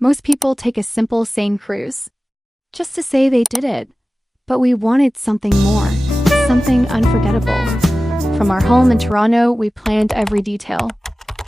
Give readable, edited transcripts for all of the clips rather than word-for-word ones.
Most people take a simple Seine cruise, just to say they did it. But we wanted something more, something unforgettable. From our home in Toronto, we planned every detail.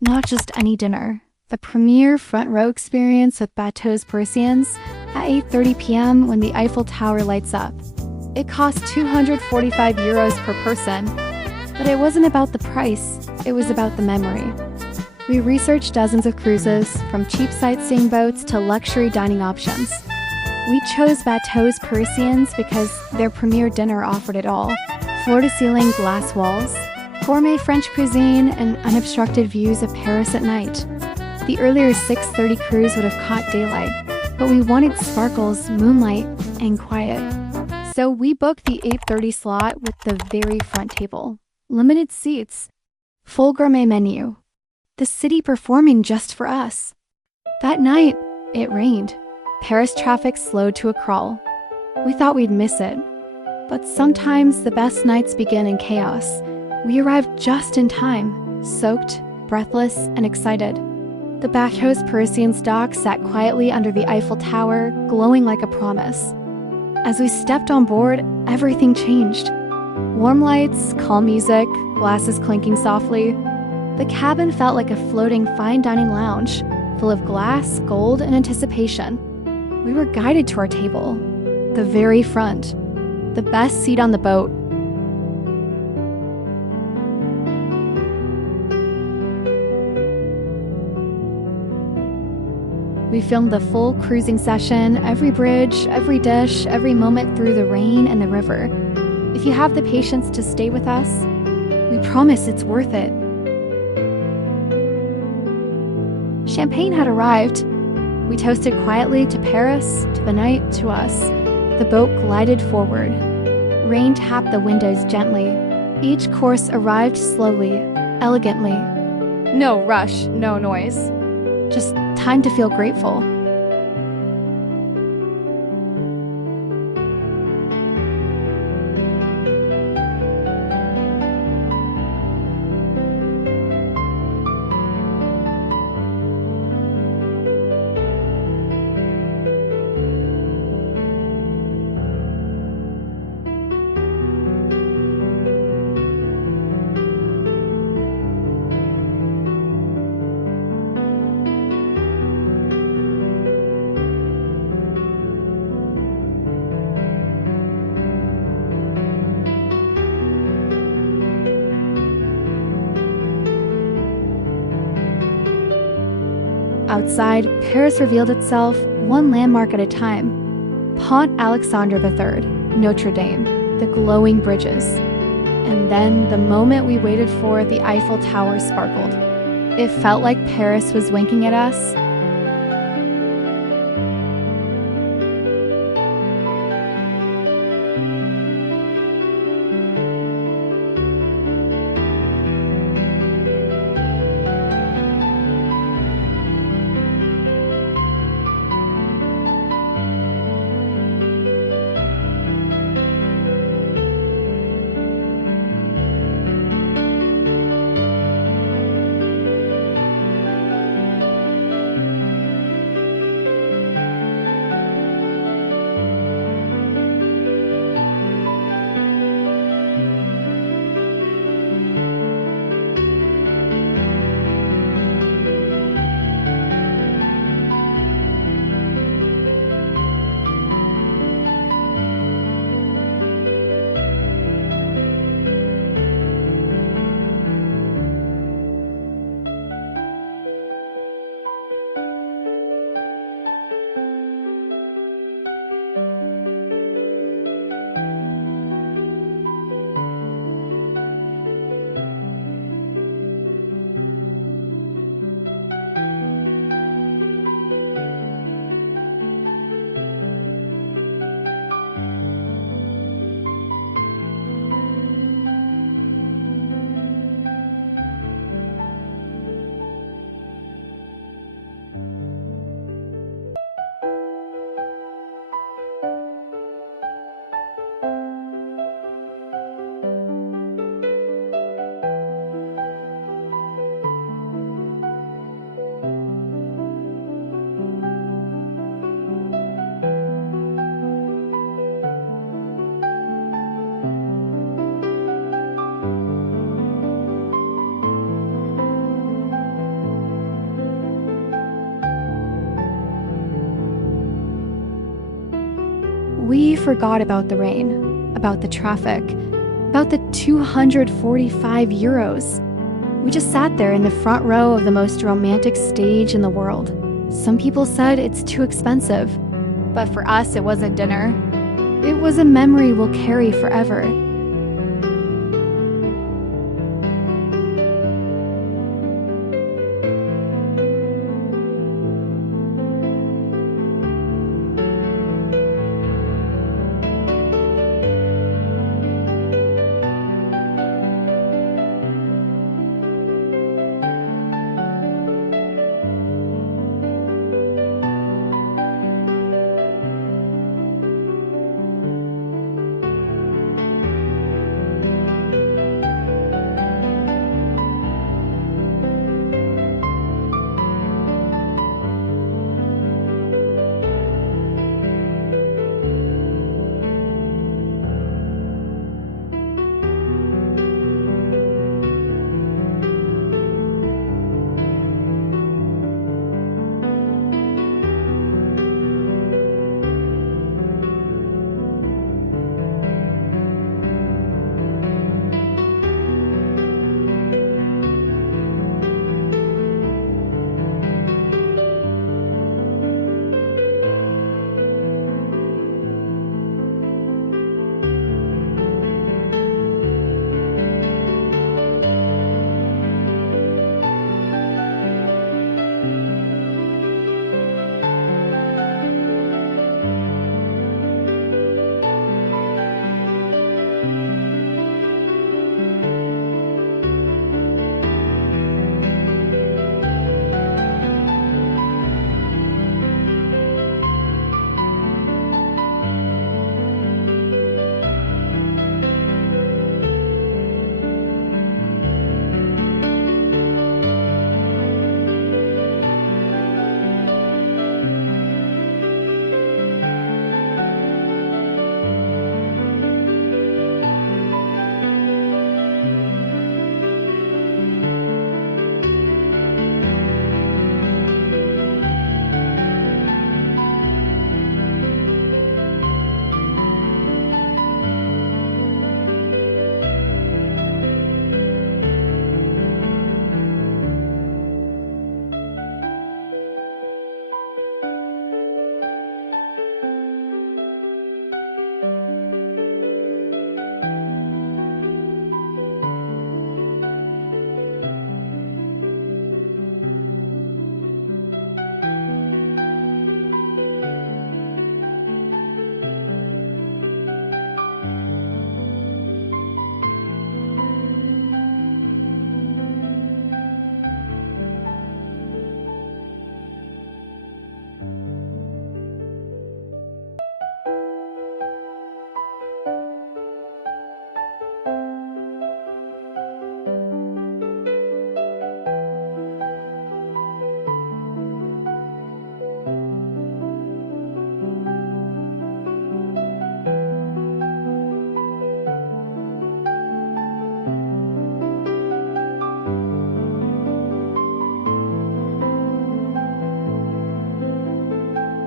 Not just any dinner. The premier front row experience with Bateaux Parisiens at 8:30 p.m. when the Eiffel Tower lights up. It cost 245 euros per person, but it wasn't about the price, it was about the memory. We researched dozens of cruises, from cheap sightseeing boats to luxury dining options. We chose Bateaux Parisiens because their premier dinner offered it all. Floor-to-ceiling glass walls, gourmet French cuisine, and unobstructed views of Paris at night. The earlier 6:30 cruise would have caught daylight, but we wanted sparkles, moonlight, and quiet. So we booked the 8:30 slot with the very front table. Limited seats, full gourmet menu. The city performing just for us. That night, it rained. Paris traffic slowed to a crawl. We thought we'd miss it. But sometimes the best nights begin in chaos. We arrived just in time, soaked, breathless, and excited. The Bateaux Parisiens dock sat quietly under the Eiffel Tower, glowing like a promise. As we stepped on board, everything changed. Warm lights, calm music, glasses clinking softly. The cabin felt like a floating fine dining lounge, full of glass, gold, and anticipation. We were guided to our table, the very front, the best seat on the boat. We filmed the full cruising session, every bridge, every dish, every moment through the rain and the river. If you have the patience to stay with us, we promise it's worth it. Champagne had arrived. We toasted quietly to Paris, to the night, to us. The boat glided forward. Rain tapped the windows gently. Each course arrived slowly, elegantly. No rush, no noise. Just time to feel grateful. Outside, Paris revealed itself, one landmark at a time. Pont Alexandre III, Notre Dame, the glowing bridges. And then, the moment we waited for, the Eiffel Tower sparkled. It felt like Paris was winking at us. We forgot about the rain, about the traffic, about the 245 euros. We just sat there in the front row of the most romantic stage in the world. Some people said it's too expensive, but for us it wasn't dinner. It was a memory we'll carry forever.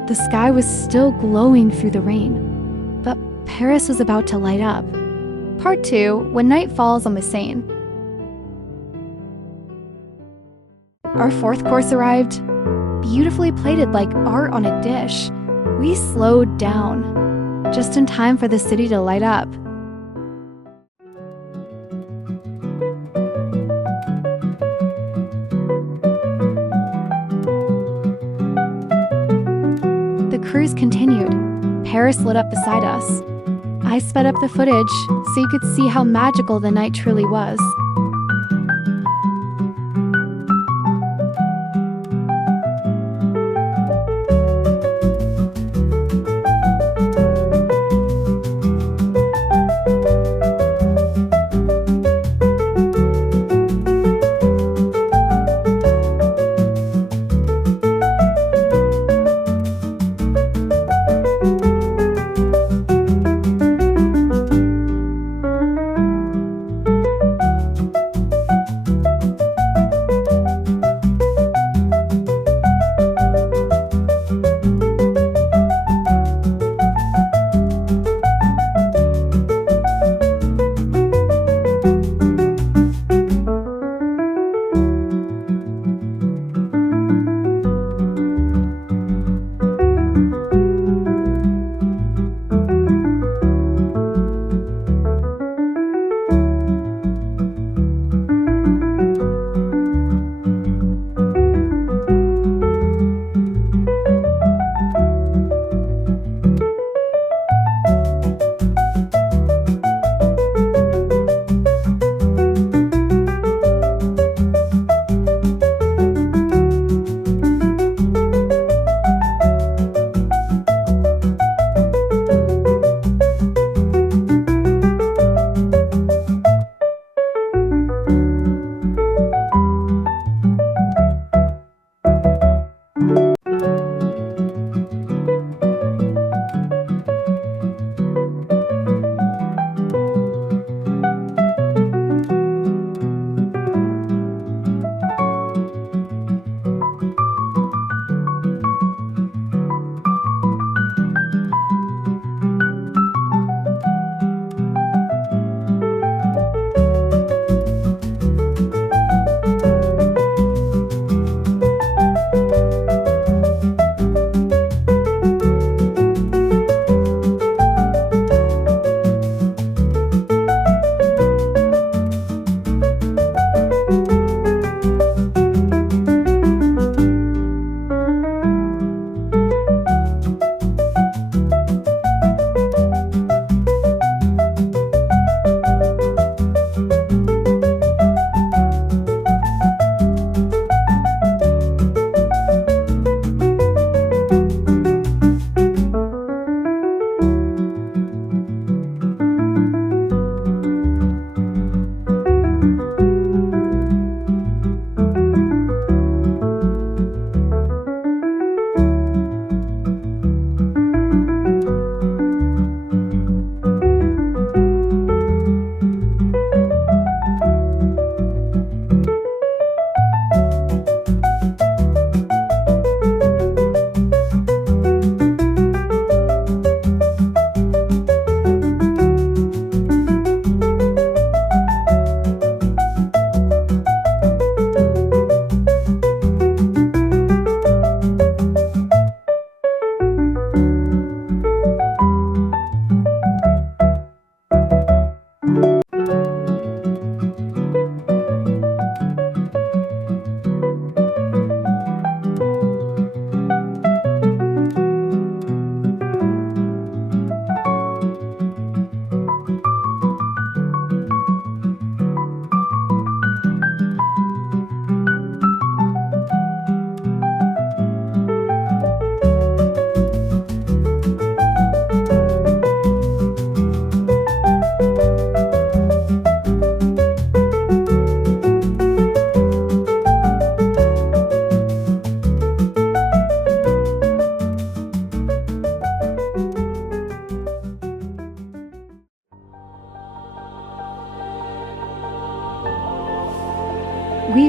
The sky was still glowing through the rain, but Paris was about to light up. Part 2, When Night Falls on the Seine. Our fourth course arrived, beautifully plated like art on a dish. We slowed down, just in time for the city to light up. The cruise continued. Paris lit up beside us. I sped up the footage so you could see how magical the night truly was.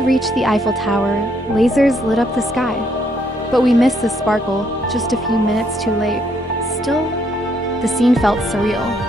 reached the Eiffel Tower, lasers lit up the sky. But we missed the sparkle just a few minutes too late. Still, the scene felt surreal.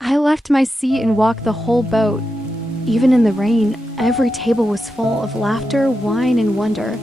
I left my seat and walked the whole boat. Even in the rain, every table was full of laughter, wine, and wonder.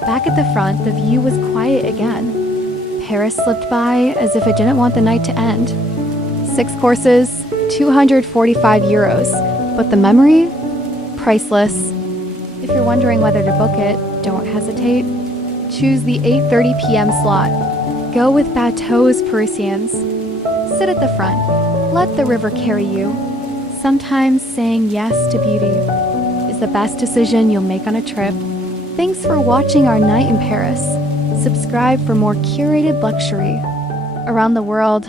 Back at the front, the view was quiet again. Paris slipped by as if it didn't want the night to end. 6 courses, 245 euros, but the memory? Priceless. If you're wondering whether to book it, don't hesitate. Choose the 8:30 p.m. slot. Go with Bateaux Parisiens. Sit at the front. Let the river carry you. Sometimes saying yes to beauty is the best decision you'll make on a trip. Thanks for watching our night in Paris. Subscribe for more curated luxury around the world.